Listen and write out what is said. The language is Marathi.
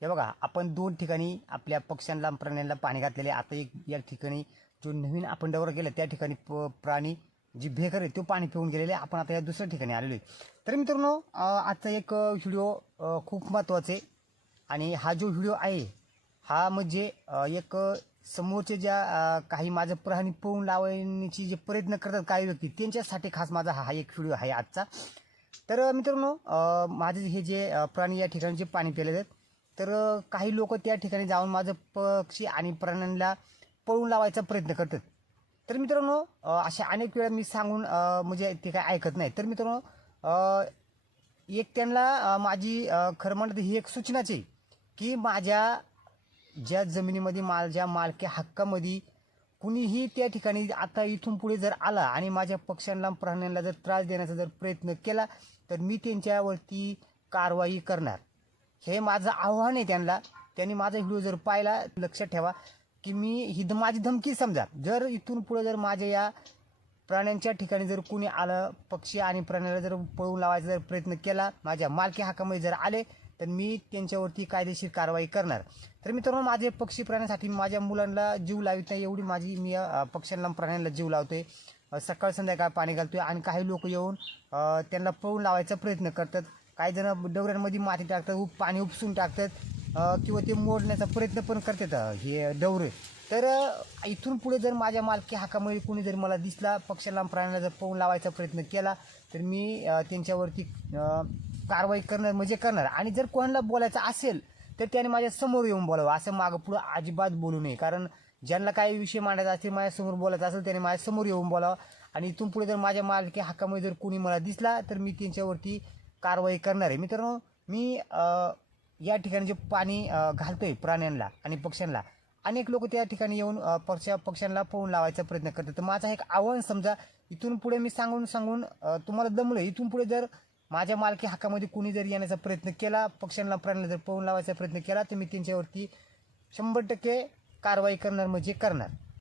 हे बघा, आपण दोन ठिकाणी आपल्या पक्ष्यांना प्राण्यांना पाणी घातलेले. आता एक या ठिकाणी जो नवीन आपण डवर गेला त्या ठिकाणी प्राणी जी भेकर आहे तो पाणी पिऊन गेलेले. आपण आता या दुसऱ्या ठिकाणी आलेलो आहे. तर मित्रांनो, आजचा एक व्हिडिओ खूप महत्त्वाचा आहे. आणि हा जो व्हिडिओ आहे हा म्हणजे एक समोरचे ज्या काही माझं प्राणी पळून लावण्याची जे प्रयत्न करतात काही व्यक्ती, त्यांच्यासाठी खास माझा हा एक व्हिडिओ आहे आजचा. तर मित्रांनो, माझे हे जे प्राणी या ठिकाणी जे पाणी प्यायले आहेत, तर काही लोक त्या ठिकाणी जाऊन माझं पक्षी आणि प्राण्यांना पळून लावायचा प्रयत्न करतात. तर मित्रांनो, अशा अनेक वेळा मी सांगून म्हणजे ते काय ऐकत नाही. तर मित्रांनो, एक त्यांना माझी खरं म्हणतं ही एक सूचनाच आहे की माझ्या ज्या जमिनीमध्ये माझ्या मालकी हक्कामध्ये कुणीही त्या ठिकाणी आता इथून पुढे जर आला आणि माझ्या पक्ष्यांना प्राण्यांना जर त्रास देण्याचा जर प्रयत्न केला तर मी त्यांच्यावरती कारवाई करणार. हे माझं आव्हान आहे त्यांना. त्यांनी माझा व्हिडिओ जर पाहिला, लक्षात ठेवा की मी ही माझी धमकी समजा. जर इथून पुढे जर माझ्या या प्राण्यांच्या ठिकाणी जर कुणी आलं, पक्षी आणि प्राण्याला जर पळून लावायचा जर प्रयत्न केला, माझ्या मालकी हक्कामध्ये जर आले, तर मी त्यांच्यावरती कायदेशीर कारवाई करणार. तर मित्रांनो, माझे पक्षी प्राण्यासाठी माझ्या मुलांना जीव लावित नाही एवढी माझी मी पक्ष्यांना प्राण्यांना जीव लावतोय. सकाळ संध्याकाळ पाणी घालतोय. आणि काही लोक येऊन त्यांना पळून लावायचा प्रयत्न करतात. काही जण डवऱ्यांमध्ये माती टाकतात, पाणी उपसून टाकतात, किंवा ते मोडण्याचा प्रयत्न पण करतात हे डवरे. तर इथून पुढे जर माझ्या मालकी हक्कामध्ये कोणी जर मला दिसला, पक्ष्याला प्राण्याला जर पळून लावायचा प्रयत्न केला, तर मी त्यांच्यावरती कारवाई करणार म्हणजे करणार. आणि जर कोणाला बोलायचं असेल तर त्याने माझ्या समोर येऊन बोलावं. असं मागं पुढं अजिबात बोलू नये. कारण ज्यांना काही विषय मांडायचा असेल, माझ्यासमोर बोलायचं असेल, त्याने माझ्यासमोर येऊन बोलावं. आणि इथून पुढे जर माझ्या मालकी हक्कामध्ये जर कोणी मला दिसला तर मी त्यांच्यावरती कारवाई करणार आहे. मित्रांनो, मी या ठिकाणी जे पाणी घालतोय प्राण्यांना आणि पक्ष्यांना, अनेक लोक त्या ठिकाणी येऊन पक्ष्यांना पळून लावायचा प्रयत्न करतात. तर माझा एक आव्हान समजा, इथून पुढे मी सांगून तुम्हाला दमलं. इथून पुढे जर माझ्या मालकी हक्कामध्ये कुणी जर येण्याचा प्रयत्न केला, पक्ष्यांना प्राण्यांना जर पळून लावायचा प्रयत्न केला, तर मी त्यांच्यावरती 100% कारवाई करणार म्हणजे करणार.